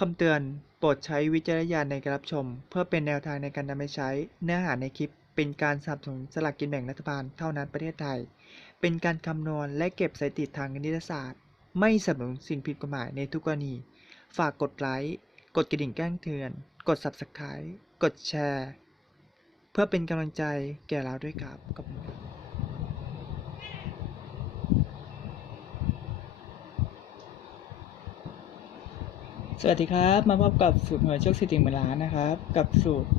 คำเตือน โปรดใช้วิจารณญาณในการรับชม เพื่อเป็นแนวทางในการนำไปใช้ เนื้อหาในคลิป เป็นการสนับสนุนสลากกินแบ่งรัฐบาลเท่านั้นประเทศไทย เป็นการคำนวณและเก็บสถิติทางคณิตศาสตร์ ไม่สนับสนุนสิ่งผิดกฎหมายในทุกกรณี ฝากกดไลค์ กดกระดิ่งแจ้งเตือน กด Subscribe กดแชร์ เพื่อเป็นกำลังใจแก่เราด้วยครับขอบคุณครับ สวัสดีครับ มาพบกับสูตรหน่วยโชคสิติมื่นล้านนะครับ กับสูตร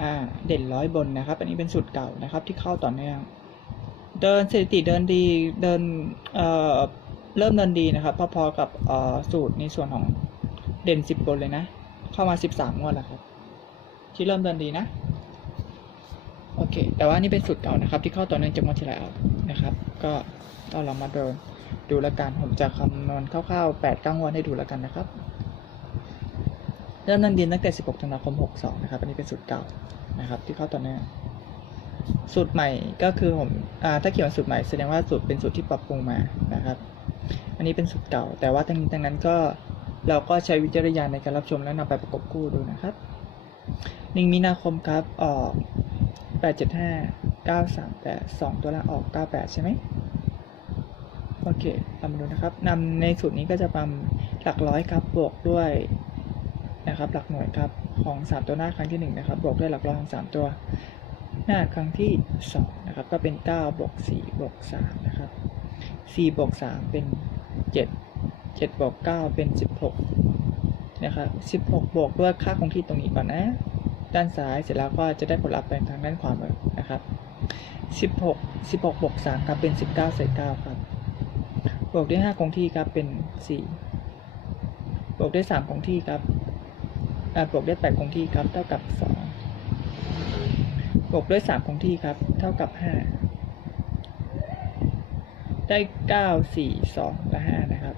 อ่าเด่นร้อยบนนะครับ อันนี้เป็นสูตรเก่านะครับ ที่เข้าต่อเนื่อง เดินสถิติเดินดีเดินเอ่อเริ่มเดินดีนะครับ พอๆกับเอ่อสูตรในส่วนของเด่นสิบบนเลยนะ เข้ามาสิบสามงวดแล้วครับ ที่เริ่มเดินดีนะ โอเค แต่ว่านี่เป็นสูตรเก่านะครับ ที่เข้าต่อเนื่องจากงวดที่แล้วนะครับ ก็ก็ลองมาเดินดูแล้วกัน ผมจะคำนวณคร่าวๆแปดเก้างวดให้ดูแล้วกันนะครับ เริ่มนั่งดินตั้งแต่ 16 ธันวาคม 62 นะครับ อันนี้เป็นสูตรเก่านะครับ ที่เข้าตอเนื่องสูตรใหม่ก็คือผมอถ้าเขียนว่าสูตรใหม่แสดงว่าสูตรเป็นสูตรที่ปรับปรุงมานะครับ อันนี้เป็นสูตรเก่า แต่ว่าทั้งนี้ทั้งนั้นก็เราก็ใช้วิจารณญาณในการรับชมและนำไปประกบคู่ดูนะครับ1มีนาคมครับออก 875 938 2 ตัวละออก 98 ใช่ไหมโอเคเรามาดูนะครับนำในสูตรนี้ก็จะปั๊มหลักร้อยครับบวกด้วย นะครับ หลักหน่วยครับของ 3 ตัวหน้าครั้งที่1นะครับบวกด้วยหลักร้อยของ 3 ตัวหน้าครั้งที่2นะครับก็เป็น9บวก4บวก3นะครับ4บวก3เป็น 7 7บวก9เป็น 16นะครับ16 บวกด้วยค่าคงที่ตรงนี้ก่อนนะ ด้านซ้ายเสร็จแล้วก็จะได้ผลลัพธ์ไปทางด้านขวามือนะครับ16 16บวก3ครับเป็น 19ใส่9ครับบวกด้วย5คงที่ครับเป็น 4 บวกด้วย3คงที่ครับ บวกด้วย8คงที่ครับ เท่ากับ 2 บวกด้วย 3 คงที่ครับ เท่ากับ 5 ได้ 9 4 2 และ 5 นะครับ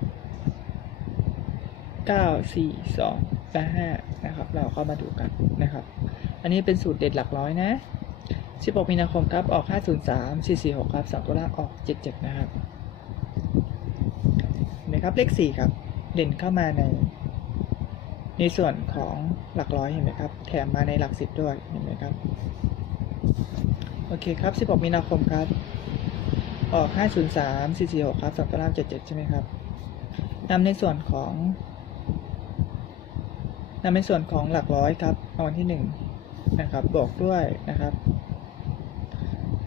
9 4 2 และ 5 นะครับ เราเข้ามาดูกันนะครับ อันนี้เป็นสูตรเด็ดหลักร้อยนะ 16 มีนาคมครับ ออก 503 446 ครับ 2 ตัวล่างออก 77 นะครับเห็นไหมครับเลข 4 ครับ เด่นเข้ามาใน ในส่วนของหลักร้อยเห็นไหมครับ แถมมาในหลักสิบด้วยเห็นไหมครับ โอเคครับ 16 มีนาคมครับ ออก 503 446 ครับ2ตัวล่าง77 ใช่ไหมครับนำในส่วนของนำในส่วนของหลักร้อยครับราวัลที่ 1 นะครับ บวกด้วยนะครับ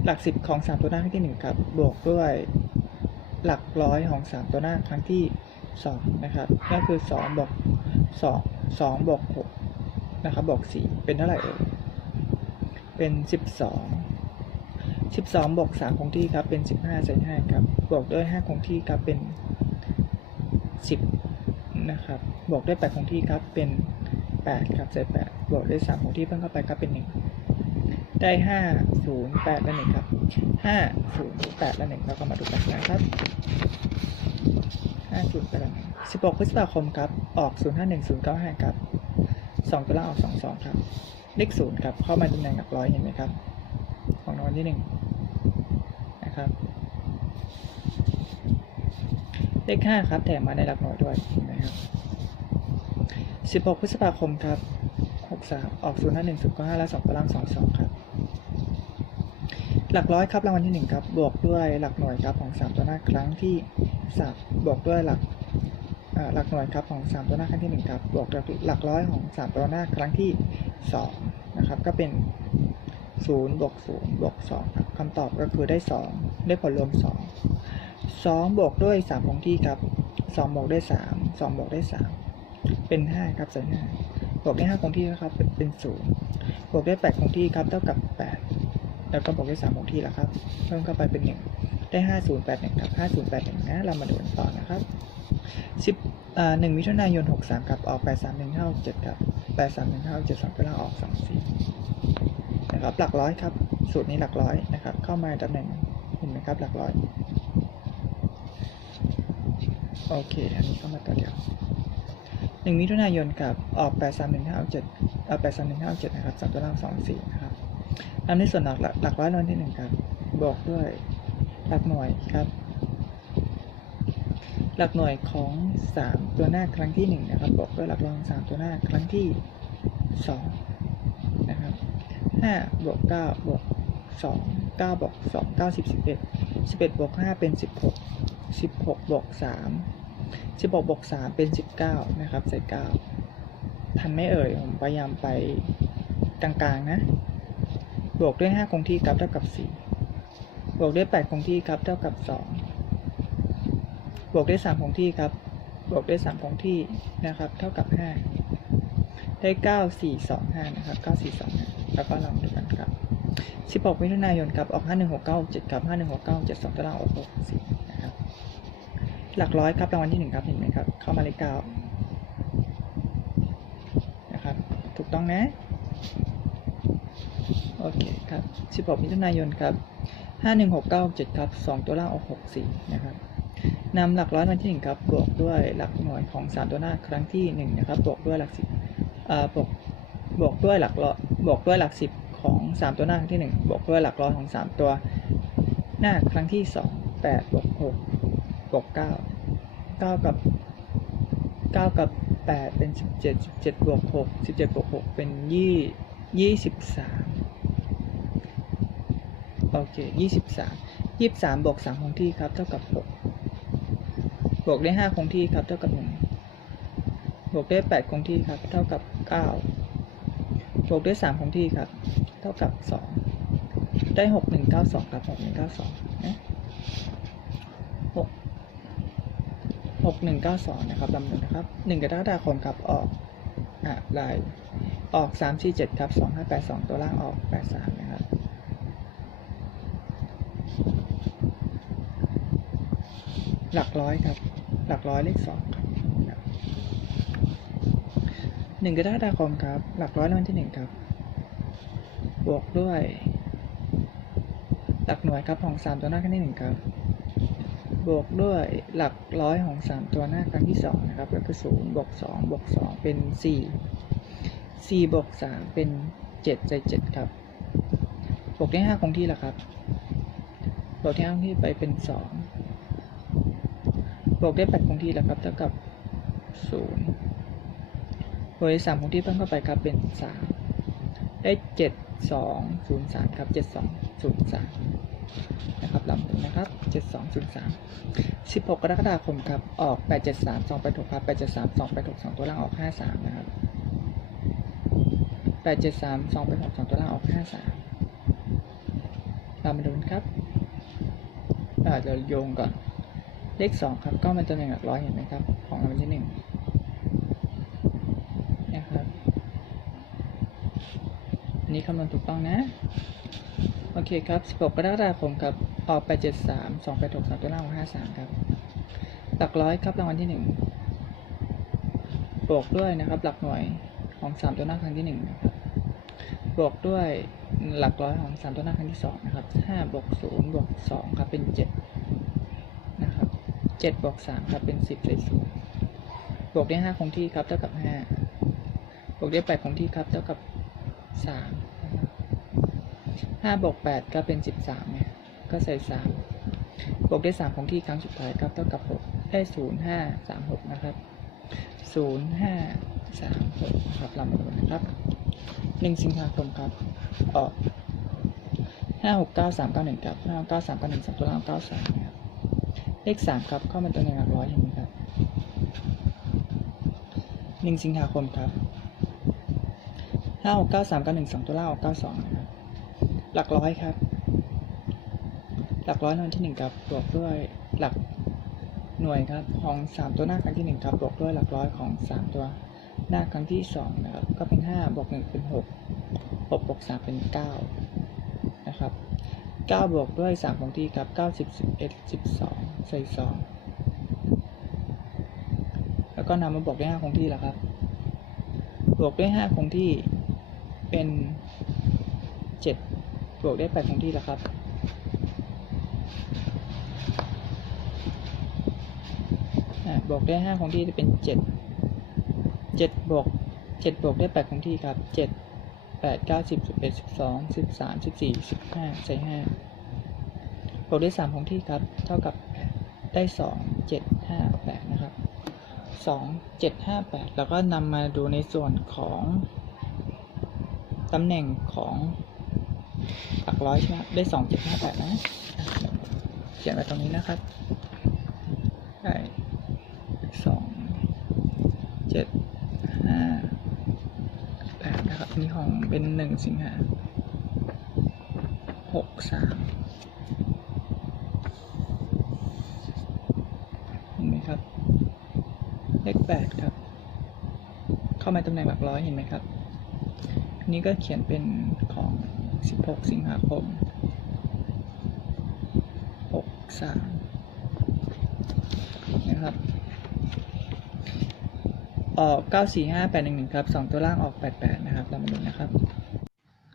หลักสิบของ 3 ตัวหน้าครั้งที่ 1 ครับ บวกด้วยหลักร้อยของ 3 ตัวหน้าครั้งที่ 2 นะครับ ก็คือ 2 บวก2 สองบวกหกนะครับบวกสี่เป็นเท่าไหร่เอ่เป็นสิบสองสิบสองบวกสามคงที่ครับเป็นสิบห้าใส่ห้าครับบวกด้วยห้าคงที่ครับเป็นสิบนะครับบวกด้วยแปดคงที่ครับเป็นแปดครับใส่แปดบวกด้วยสามคงที่เพิ่มเข้าไปครับเป็นหนึ่งได้ห้าศูนย์แปดและหนึ่งครับห้าศูนย์แปดและหนึ่งเราก็มาดูกันนะครับห้าศูนย์แปดและหนึ่ง 16 พฤษภาคมครับ ออก 0 5 1 0 9 5 ครับ 2ตัวล่างออก 2 2 ครับ เลข 0 ครับ เข้ามาตำแหน่งหลักร้อยเห็นไหมครับ ของรางวัลที่ 1 นะครับ เลข 5 ครับแถมมาในหลักหน่วยด้วยนไหมครับ 16 พฤษภาคมครับ 63 ออก 0 5 1 0 9 5 และ2ตัวล่าง 2 2 ครับหลักร้อยครับรางวัลที่ 1 ครับ บวกด้วยหลักหน่วยครับของ 3 ตัวหน้าครั้งที่3บวกด้วยหลัก หลักหน่วยครับของ 3 ตัวหน้าครั้งที่ 1 ครับ บวกกับหลักร้อยของ 3 ตัวหน้าครั้งที่ 2 นะครับ ก็เป็น 0 บวก 0 บวก 2 ครับคำตอบก็คือได้ 2 ได้ผลรวม 2 2 บวกด้วย 3 คงที่ครับ 2 บวกด้วย 3 2 บวกด้วย 3 เป็น 5 ครับใส่5บวกด้วย5คงที่นะครับเป็นเป็น 0 บวกด้วย 8 คงที่ครับ เท่ากับ 8 แล้วก็บวกด้วย3คงที่แล้วครับ เพิ่มเข้าไปเป็น 1 ได้ 5081 ครับ 5081 นะ เรามาดูกันต่อนะครับ 10อ่า1มิถุนายน63ครับ ออก83157ครับ83157 2ตัวล่างออก24นะครับ หลักร้อยครับ สูตรนี้หลักร้อยนะครับ เข้ามาตำแหน่งเห็นไหมครับ หลักร้อย โอเค อันนี้เข้ามาตัวเดียว1มิถุนายนครับ ออก83157เอ่อ83157นะครับ3ตัวล่าง24นะครับนำในส่วนหลักหลักร้อยนวนที่1ครับ บวกด้วยหลักหน่วยครับ หลักหน่วยของสามตัวหน้าครั้งที่หนึ่งนะครับ บวกด้วยหลักรองสามตัวหน้าครั้งที่สองนะครับห้าบวกเก้าบวกสองเก้าบวกสองเก้าสิบสิบเอ็ดสิบเอ็ดบวกห้าเป็นสิบหกสิบหกบวกสามสิบหกบวกสามเป็นสิบเก้านะครับ ใส่เก้าทันไม่เอ่ย ผมพยายามไปกลางๆ นะ บวกด้วยห้าคงที่ครับเท่ากับสี่บวกด้วยแปดคงที่ครับเท่ากับสอง บวกด้วยสามคงที่ครับ บวกด้วยสามคงที่นะครับ เท่ากับห้าได้เก้าสี่สองห้านะครับเก้าสี่สองห้าแล้วก็ลองดูกันครับสิบหกมิถุนายนครับ ออกห้าหนึ่งหกเก้าเจ็ดครับห้าหนึ่งหกเก้าเจ็ดสองตารางออกหกสี่นะครับ หลักร้อยครับ รางวัลที่หนึ่งครับ เห็นไหมครับ เข้ามาเลขเก้านะครับ ถูกต้องนะ โอเคครับสิบหกมิถุนายนครับห้าหนึ่งหกเก้าเจ็ดครับสองตัวล่างออกหกสี่นะครับ นำหลักร้อยมาที่หนึ่งครับบวกด้วยหลักหน่วยของสามตัวหน้าครั้งที่หนึ่งนะครับบวกด้วยหลักสิบอบวกบวกด้วยหลักร้อยบวกด้วยหลักสิบของสามตัวหน้าครั้งที่หนึ่งบวกด้วยหลักร้อยของสามตัวหน้าครั้งที่สองแปดบวกหกบวกเก้าเก้ากับเก้ากับแปดเป็นสิบเจ็ดสิบเจ็ดบวกหกสิบเจ็ดบวกหกเป็นยี่ยี่สิบสามโอเคยี่สิบสามยี่สามบวกสามคงที่ครับเท่ากับหก วกได้ห้าคงที่ครับ เท่ากับหนึ่งบวกได้แปดคงที่ครับ เท่ากับเก้าบวกได้สามคงที่ครับ เท่ากับสองได้หกหนึ่งเก้าสองครับหกหนึ่งเก้าสองนะหกหกหนึ่งเก้าสองนะครับลำหนึ่งนะครับหนึ่งกรกฎาคมครับออกอะไรออกสามสี่เจ็ดครับสองห้าแปดสองตัวล่างออกแปดสามนะครับ หลักร้อยครับ หลักร้อยเลขสองครับหนึ่งกรกฎาคมครับ หลักร้อยรางวัลที่หนึ่งครับ บวกด้วย หลักหน่วยครับของสามตัวหน้าครั้งที่หนึ่งครับ บวกด้วยหลักร้อยของสามตัวหน้าครั้งที่สองนะครับ ก็คือศูนย์บวกสองบวกสองเป็นสี่สี่บวกสามเป็นเจ็ดใจเจ็ดครับ บวกได้ห้าคงที่ละครับ บวกที่ห้าคงที่ไปเป็นสอง บวกได้แปดคงที่แล้วครับเท่ากับศูนย์บวกได้สามคงที่เพิ่มเข้าไปครับเป็นสามได้เจ็ดสองศูนย์สามครับเจ็ดสองศูนย์สามนะครับลำหนึ่งนะครับเจ็ดสองศูนย์สามสิบหกกรกฎาคมครับ ออกแปดเจ็ดสามสองแปดหกครับแปดเจ็ดสามสองแปดหกสองตัวล่างออกห้าสามนะครับแปดเจ็ดสามสองแปดหกสองตัวล่างออกห้าสามเรามาดูนครับอ่าโยงก่อน เลขสองครับก็เป็นตัวหนึ่งหลักร้อยเห็นไหมครับ ของรางวัลที่หนึ่งนะครับอันนี้คำนวณถูกต้องนะ โอเคครับ16กรกฎาคมครับออกไป73 2ไป6 3ตัวล่างของ53ครับ หลักร้อยครับรางวัลที่1บวกด้วยนะครับ หลักหน่วยของ3ตัวหน้าครั้งที่1นะครับบวกด้วยหลักร้อยของ3ตัวหน้าครั้งที่2นะครับ5บวก0บวก2ครับเป็น7นะครับ เจ็ดบวกสามครับเป็นสิบใส่ศูนย์บวกได้ห้าคงที่ครับเท่ากับห้าบวกได้แปดคงที่ครับเท่ากับสามห้าบวกแปดก็เป็นสิบสามเนี่ยก็ใส่สามบวกได้สามคงที่ครั้งสุดท้ายครับเท่ากับหกได้ศูนย์ห้าสามหกนะครับศูนย์ห้าสามหกครับลำดับนะครับหนึ่งสิงหาคมครับออกห้าหกเก้าสามเก้าหนึ่งครับห้าเก้าสามเก้าหนึ่งสามตัวล่างเก้าสาม เลขสามครับเข้ามาตัวหนึ่งหลักร้อยเห็นไหมครับหนึ่งสิงหาคมครับห้าหกเก้าสามเก้าหนึ่งสองตัวล่างออกเก้าสองนะครับหลักร้อยครับ หลักร้อยนวนที่หนึ่งครับบวกด้วยหลักหน่วยครับของสามตัวหน้าครั้งที่หนึ่งครับบวกด้วยหลักร้อยของสามตัวหน้าครั้งที่สองนะครับก็เป็นห้าบวกหนึ่งเป็นหกหกบวกสามเป็นเก้านะครับเก้าบวกด้วยสามคงที่ครับเก้าสิบสิบเอ็ดสิบสอง ใส่สองแล้วก็นำมาบวกด้วยห้าคงที่แล้วครับ บวกด้วยห้าคงที่เป็นเจ็ดบวกได้แปดคงที่แล้วครับอ่าบวกได้ห้าคงที่จะเป็นเจ็ดเจ็ดบวกเจ็ดบวกได้แปดคงที่ครับเจ็ดแปดเก้าสิบสิบเอ็ดสิบสองสิบสามสิบสี่สิบห้าใส่ห้าบวกได้สามคงที่ครับ เท่ากับ ได้สองเจ็ดห้าแปดนะครับสองเจ็ดห้าแปดแล้วก็นำมาดูในส่วนของตำแหน่งของหลักร้อยใช่ไหมได้สองเจ็ดห้าแปดนะเขียนไว้ตรงนี้นะครับได้สองเจ็ดห้าแปดนะครับนนี้ของเป็นหนึ่งสิงหาหกสามเห็นไหมครับ เลขแปดครับ เข้ามาตำแหน่งหลักร้อยเห็นไหมครับ นี่ก็เขียนเป็นของสิบหกสิงหาคมหกสามนะครับ ออก 945811 ครับ 2 ตัวล่างออก 88 นะครับเรามาดูนะครับ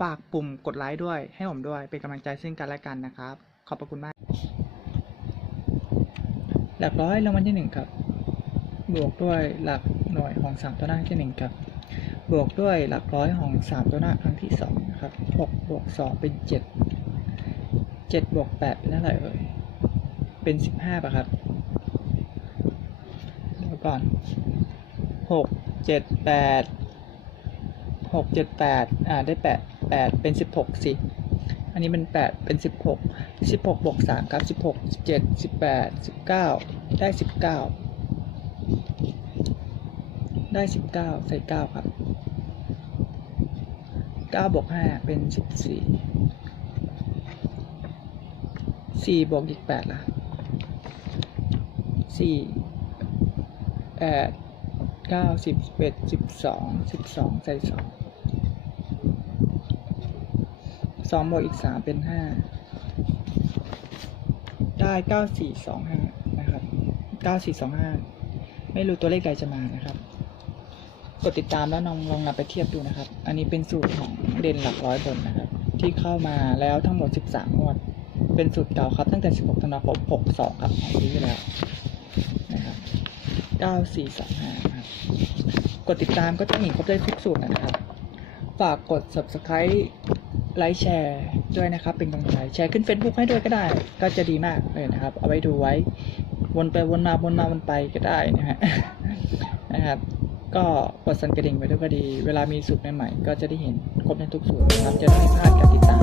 ฝากปุ่มกดไลค์ด้วย ให้ผมด้วยเป็นกำลังใจซึ่งกันและกันนะครับ ขอบพระคุณมากหลักร้อยรางวัลที่หนึ่งครับ บวกด้วยหลักหน่วยของสามตัวหน้าที่หนึ่งครับ บวกด้วยหลักร้อยของสามตัวหน้าครั้งที่สองนะครับหกบวกสองเป็นเจ็ดเจ็ดบวกแปดเป็นเท่าไหร่เอ่ยเป็นสิบห้าป่ะครับเดี๋ยวก่อนหกเจ็ดแปดหกเจ็ดแปดอ่าได้แปด 8 เป็น 16 สิ อันนี้มัน8เป็น 16 16บวก3ครับ 16 17 18 19 ได้ 19 ได้ 19 ใส่ 9 ครับ 9บวก5เป็น 14 4บวกอีก8ล่ะ 4 8 9 10 11 12 12 ใส่ 2 สองบวกอีกสามเป็นห้าได้เก้าสี่สองห้านะครับเก้าสี่สองห้าไม่รู้ตัวเลขใดจะมานะครับ กดติดตามแล้วลองลองนำไปเทียบดูนะครับ อันนี้เป็นสูตรของเด่นหลักร้อยบนนะครับ ที่เข้ามาแล้วทั้งหมด 13งวด เป็นสูตรเก่าครับ ตั้งแต่ 16ธันวาคม62 ครับของปีที่แล้วนะครับ9425นะครับกดติดตามก็จะมีครบได้ทุกสูตรนะครับ ฝากกด subscribe ไลค์แชร์ด้วยนะครับ เป็นกำลังใจแชร์ขึ้น Facebook ให้ด้วยก็ได้ ก็จะดีมากเลยนะครับ เอาไว้ดูไว้ วนไปวนมาวนมาวนไปก็ได้นะฮะนะครับ ก็กดสั่นกระดิ่งไว้ด้วยก็ดี เวลามีสูตรใหม่ๆก็จะได้เห็นครบในทุกสูตรนะครับจะได้ไม่พลาดการติดตาม